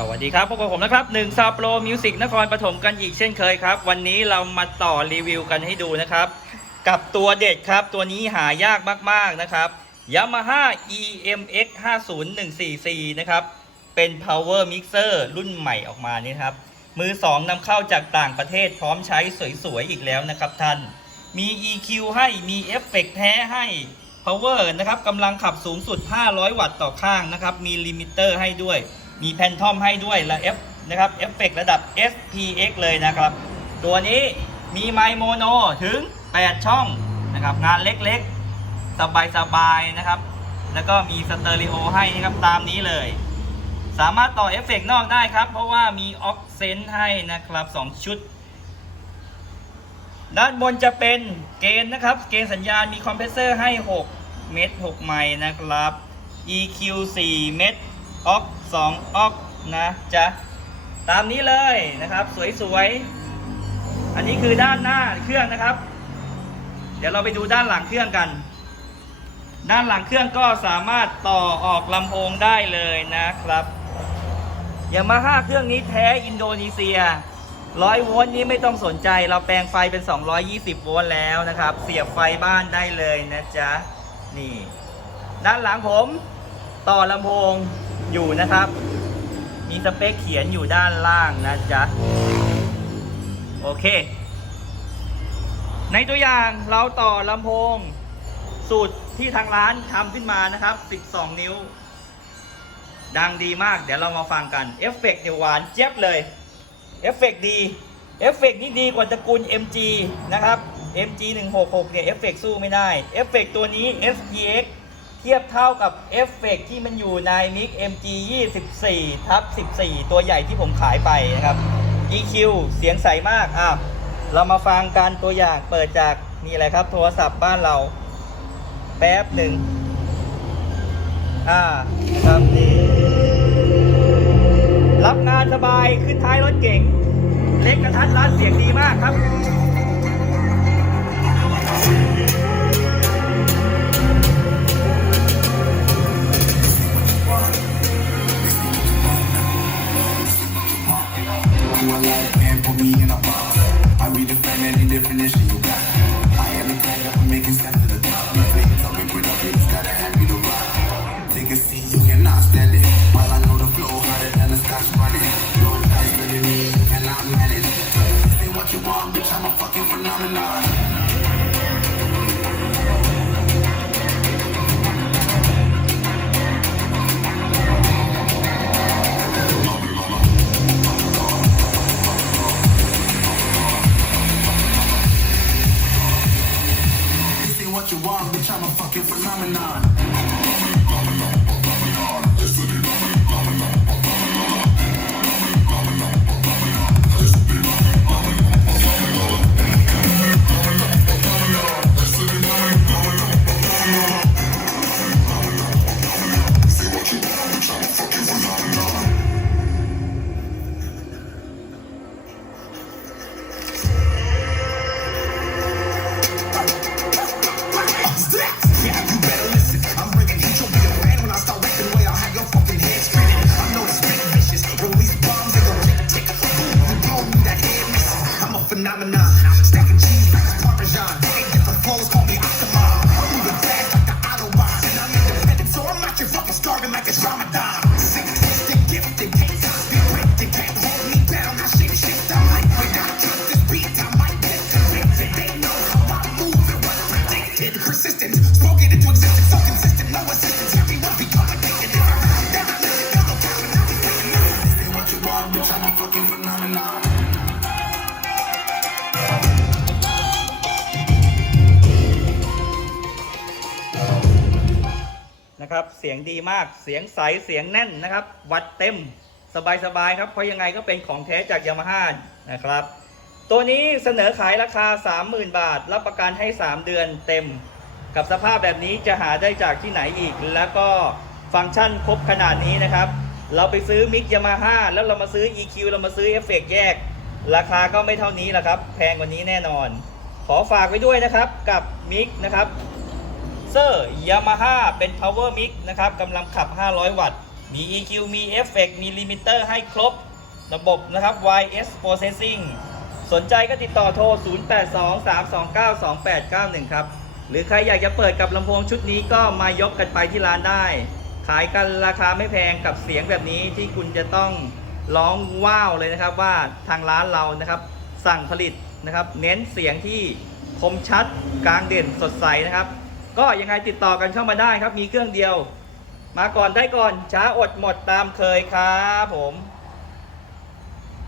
สวัสดีครับพบกับผมนะครับหนึ่งซาโปรมิวสิกนครปฐมกันอีกเช่นเคยครับ วันนี้เรามาต่อรีวิวกันให้ดูนะครับ กับตัวเด็ดครับ ตัวนี้หายากมากๆนะครับ Yamaha EMX 50144นะครับ เป็น power mixer รุ่นใหม่ออกมานี่ครับ มือ 2นำเข้าจากต่างประเทศพร้อมใช้สวยๆ อีกแล้วนะครับท่าน มี EQ ให้มีเอฟเฟกต์แท้ให้ power นะครับกำลังขับสูงสุด 500 วัตต์ต่อข้างนะครับ มีลิมิเตอร์ให้ด้วย มีแพนทอมให้ด้วยและ F นะครับเอฟเฟกต์ระดับ SPX เลยนะครับ ตัวนี้มีไมโมโนถึง 8 ช่องนะครับ งานเล็กๆ สบายๆ นะครับ แล้วก็มีสเตอริโอให้นะครับ ตามนี้เลย สามารถต่อเอฟเฟกต์นอกได้ครับ เพราะว่ามีออกเซนให้นะครับ 2 ชุด ด้านบนจะเป็นเกณฑ์นะครับ เกณฑ์สัญญาณมีคอมเพรสเซอร์ให้ 6 เม็ด6ไมล์นะครับ EQ 4 เม็ดออก 2ออกนะจ๊ะตามนี้เลยนะครับ สวยๆ อันนี้คือด้านหน้าเครื่องนะครับ เดี๋ยวเราไปดูด้านหลังเครื่องกัน ด้านหลังเครื่องก็สามารถต่อออกลำโพงได้เลยนะครับยามาฮ่าเครื่องนี้แท้อินโดนีเซียร้อยโวลต์นี้ไม่ต้องสนใจ เราแปลงไฟเป็น 220 โวลต์แล้วนะครับ เสียบไฟบ้านได้เลยนะจ๊ะ นี่ ด้านหลังผม ต่อลำโพง อยู่นะครับ มีสเปคเขียนอยู่ด้านล่างนะจ๊ะ โอเค ในตัวอย่างเราต่อลำโพง สูตรที่ทางร้านทำขึ้นมานะครับ 12 นิ้ว ดังดีมาก เดี๋ยวเรามาฟังกัน เอฟเฟกต์เนี่ยวหวานเจี๊ยบเลย เอฟเฟกต์ดี เอฟเฟกต์นี่ดีกว่าตระกูล MG นะครับ MG 166เนี่ย เอฟเฟกต์สู้ไม่ได้ เอฟเฟกต์ตัวนี้ SPX เทียบเท่ากับเอฟเฟกต์ที่มันอยู่ใน MiG MG 24ทับ14 ตัวใหญ่ที่ผมขายไปนะครับ EQ เสียงใสมากอ้าวเรามาฟังกันตัวอย่างเปิดจากนี่แหละครับ โทรศัพท์บ้านเรา แป๊บหนึ่งอ่าครับนี่รับงานสบายขึ้นท้ายรถเก๋งเล็กกระทัดรัดเสียงดีมากครับ definition you got. I am the top. Gotta have to rock. Take a seat, you cannot stand it. While I know the flow harder than a scotch me, manage. Say what you want, bitch, I'm a fucking phenomenon. bitch, I'm a fucking phenomenon. phenomenon. นะครับ เสียงดีมากเสียงใสเสียงแน่นนะครับ วัดเต็มสบายๆครับเพราะยังไงก็เป็นของแท้จากยามาฮ่านะครับ ตัวนี้เสนอขายราคา 30,000 บาท รับประกันให้ 3 เดือนเต็ม กับสภาพแบบนี้จะหาได้จากที่ไหนอีก แล้วก็ฟังก์ชันครบขนาดนี้นะครับ เราไปซื้อมิกยามาฮ่าแล้วเรามาซื้อ EQ เรามาซื้อเอฟเฟกแยก ราคาก็ไม่เท่านี้แหละครับ แพงกว่านี้แน่นอน ขอฝากไว้ด้วยนะครับกับมิกนะครับ เซอร์ยามาฮ่าเป็น power mix นะครับกำลังขับ 500 วัตต์ มี EQ มี Effect มี Limiter ให้ครบ ระบบนะครับ YS Processing สนใจก็ติดต่อโทร 0823292891 ครับ หรือใครอยากจะเปิดกับลำโพงชุดนี้ก็มายกกันไปที่ร้านได้ ขายกันราคาไม่แพงกับเสียงแบบนี้ที่คุณจะต้องร้องว้าวเลยนะครับว่าทางร้านเรานะครับ สั่งผลิตนะครับ เน้นเสียงที่คมชัดกลางเด่นสดใสนะครับ ก็ยังไงติดต่อกันเข้ามาได้ครับ มีเครื่องเดียว มาก่อนได้ก่อนช้าอดหมดตามเคยครับผม